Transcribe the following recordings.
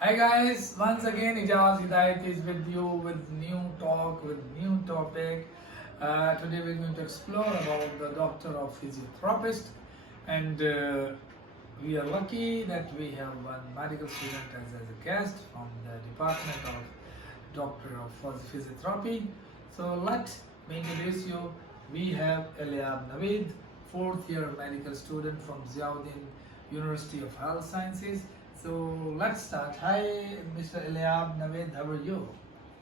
Hi guys, once again Ijaz Hidayat is with you with new talk, with new topic. Today we're going to explore about the doctor of physiotherapist, and we are lucky that we have one medical student as a guest from the department of doctor of physiotherapy. So let me introduce you. We have Eliab Naveed, fourth year medical student from Ziauddin University of Health Sciences. So let's start. Hi, Mr. Eliab Naveed, how are you?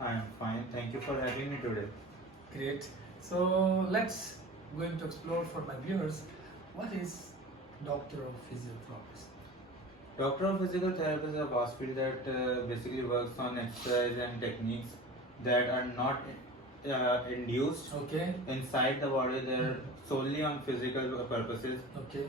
I am fine. Thank you for having me today. Great. So let's going to explore for my viewers what is doctor of physiotherapist. Doctor of Physical Therapy is a vast field that basically works on exercise and techniques that are not induced Okay. inside the body. They're solely on physical purposes. Okay.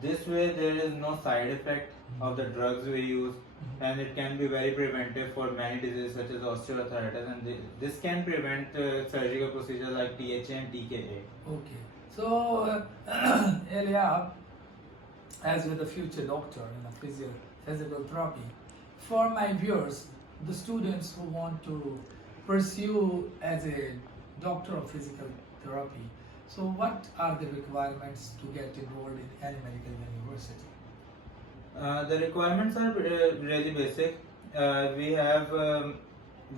This way, there is no side effect of the drugs we use, and it can be very preventive for many diseases such as osteoarthritis, and this can prevent surgical procedures like THA and TKA. Okay. So, Eliab, as with a future doctor in a physical therapy, for my viewers, the students who want to pursue as a doctor of physical therapy, so what are the requirements to get enrolled in any medical university? The requirements are really basic. We have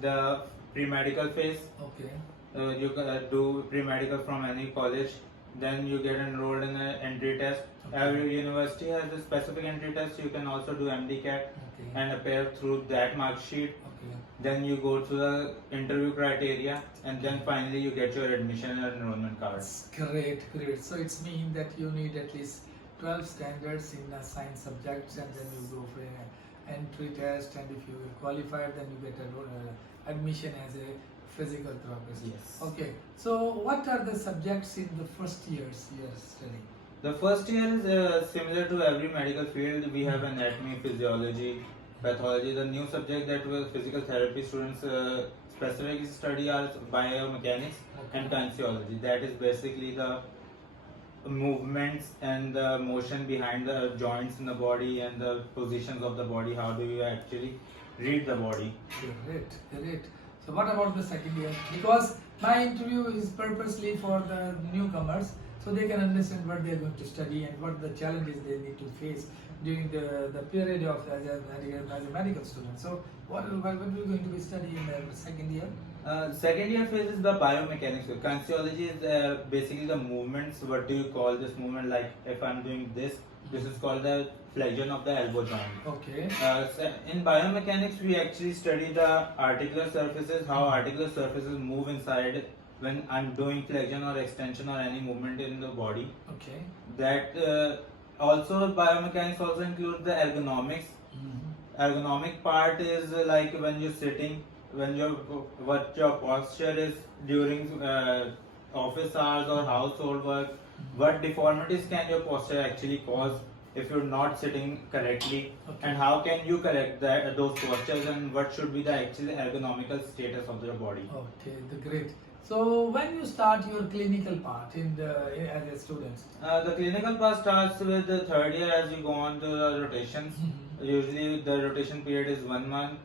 the pre-medical phase. Okay. You do pre-medical from any college. Then you get enrolled in an entry test. Okay. Every university has a specific entry test. You can also do MDCAT Okay. and appear through that mark sheet. Okay. Then you go through the interview criteria, and then finally you get your admission and enrollment cards. Great, great. So it's mean that you need at least 12 standards in science subjects, and then you go for an entry test, and if you qualify, then you get admission as a physical therapist. Yes. Okay. So what are the subjects in the first years you are studying? The first year is similar to every medical field. We have anatomy, physiology, pathology. The new subject that physical therapy students specifically study are biomechanics and kinesiology. That is basically the movements and the motion behind the joints in the body and the positions of the body. How do you actually read the body? Great, great. So what about the second year? Because my interview is purposely for the newcomers, so they can understand what they are going to study and what the challenges they need to face during the period of as a medical student. So what are we going to be studying in the second year? Second year phase is the biomechanics. So kinesiology is basically the movements. What do you call this movement? Like if I'm doing this is called the flexion of the elbow joint. Okay. So in biomechanics, we actually study the articular surfaces, how articular surfaces move inside when I'm doing flexion or extension or any movement in the body. Okay. That also biomechanics also includes the ergonomics. Ergonomic part is like when you're sitting, when your what your posture is during office hours or household work. What deformities can your posture actually cause if you're not sitting correctly, Okay. and how can you correct that those postures, and what should be the actual ergonomical status of your body? Okay, the great. So when you start your clinical part as a student? The clinical part starts with the third year as you go on to the rotations. Usually the rotation period is 1 month,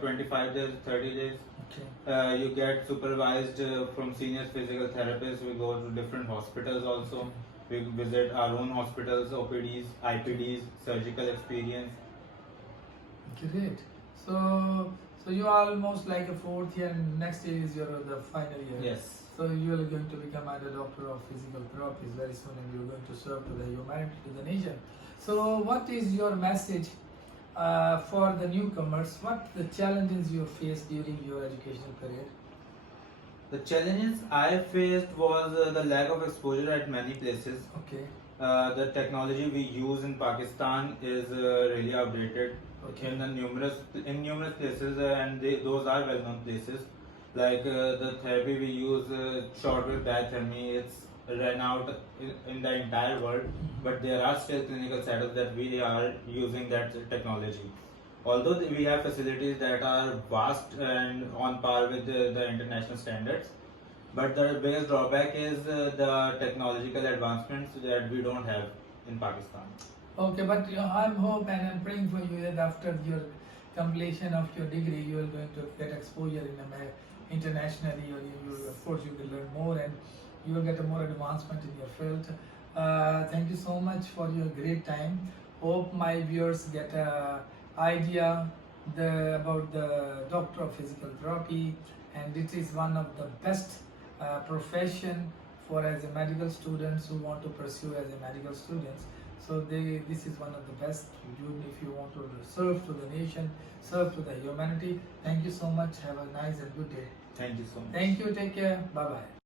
25 days, 30 days. Okay. You get supervised from senior physical therapists. We go to different hospitals also. We visit our own hospitals, OPDs, IPDs, surgical experience. Great. So you are almost like a fourth year, and next year is the final year. Yes. So you are going to become a doctor of physical therapy very soon, and you're going to serve to the humanity, to the nation. So what is your message for the newcomers? What the challenges you faced during your educational career? The challenges I faced was the lack of exposure at many places. Okay. The technology we use in Pakistan is really outdated. Okay. In numerous places, and those are well-known places. Like the therapy we use, shortwave diathermy, it's run out in the entire world, but there are still clinical setups that we are using that technology. Although we have facilities that are vast and on par with the international standards, but the biggest drawback is the technological advancements that we don't have in Pakistan. Okay, but I'm hope and I'm praying for you that after your completion of your degree, you are going to get exposure in internationally, or of course you will learn more and you will get a more advancement in your field. Thank you so much for your great time. Hope my viewers get a idea about the doctor of physical therapy, and it is one of the best profession for as a medical students who want to pursue as a medical students. So this is one of the best if you want to serve to the nation, serve to the humanity. Thank you so much. Have a nice and good day. Thank you so much. Thank you. Take care. Bye bye.